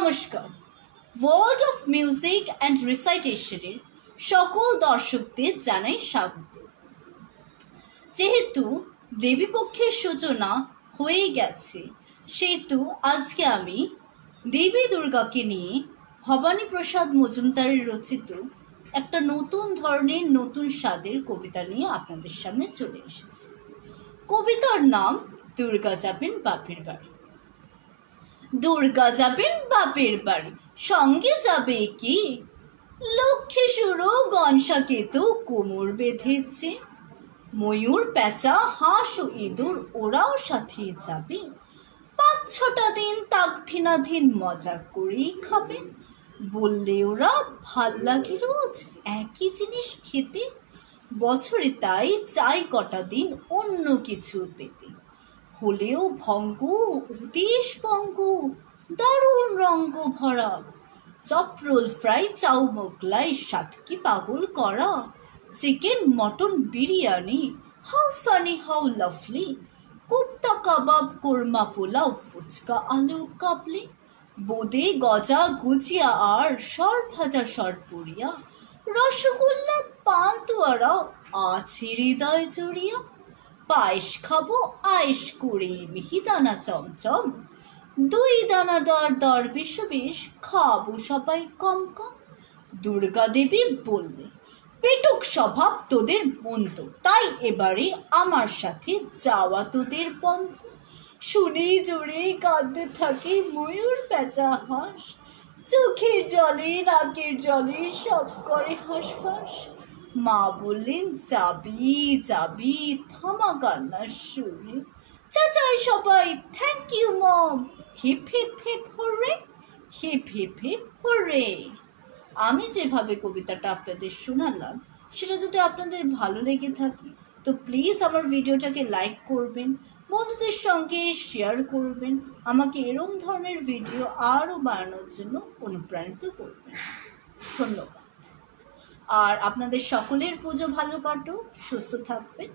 নমস্কার। World of music and রিসাইটেশনের সকল দর্শকদের জানাই স্বাগত। যেহেতু দেবীপক্ষের সূচনা হয়ে গেছে, সেহেতু আজকে আমি দেবী দুর্গাকে নিয়ে ভবানী প্রসাদ মজুমদারের রচিত একটা নতুন ধরনের নতুন স্বাদের কবিতা নিয়ে আপনাদের সামনে চলে এসেছি। কবিতার নাম দুর্গা যাবেন বাপের বাড়ি। দুর্গা যাবেন বাপের বাড়ি, সঙ্গে যাবে কি লক্ষ্মী সুরো গনসাকেতু কোমর বেঁধেছে, ময়ূর প্যাঁচা হাঁস ও ইঁদুর ওরাও সাথে যাবে, ৫-৬টা দিন তাকথিনাধীন মজা করেই খাবে। বললে ওরা ভাল লাগে রোজ একই জিনিস খেতে, বছরে তাই চাই কটা দিন অন্য কিছু পেতে। হলেও ভঙ্গ দেশ বঙ্গ দারুণ রঙ্গ ভরা, চপরোল ফ্রাই চাউ মোগলাই সাথ কি পাগল করা, chicken mutton biryani how funny how lovely, kofta kebab korma pulao phuchka আলু কাবলি, বোঁদে গজা গুজিয়া আর সর ভাজা সরপুরিয়া, রসগোল্লা পান্তুয়ারা আছে হৃদয় জড়িয়া, পায়েস খাবো আয়েস করে মিহিদানা চমচম, 2 দানাদার দর বেশ খাবো সবাই কম কম। দুর্গা দেবী বললে, পেটুক স্বভাব তোদের মন্দ, তাই এবারে আমার সাথে যাওয়া তোদের বন্ধ। শুনেই জোরে কাঁদতে থাকে ময়ূর প্যাঁচা হাঁস, চোখের জলে নাকের জলে সব করে হাঁসফাঁস। মা বললেন যাবি যাবি, থামা কান্নার সুরে, চাচাই সবাই thank you mom, hip hip hip hurray, hip hip hip hurray. আমি যেভাবে কবিতাটা আপনাদের শোনালাম, সেটা যদি আপনাদের ভালো লেগে থাকে তো প্লিজ আমার ভিডিওটাকে লাইক করবেন, বন্ধুদের সঙ্গে শেয়ার করবেন, আমাকে এরকম ধরনের ভিডিও আরও বানানোর জন্য অনুপ্রাণিত করবেন। ধন্যবাদ। আর আপনাদের সকলের পুজো ভালো কাটুক, সুস্থ থাকবেন।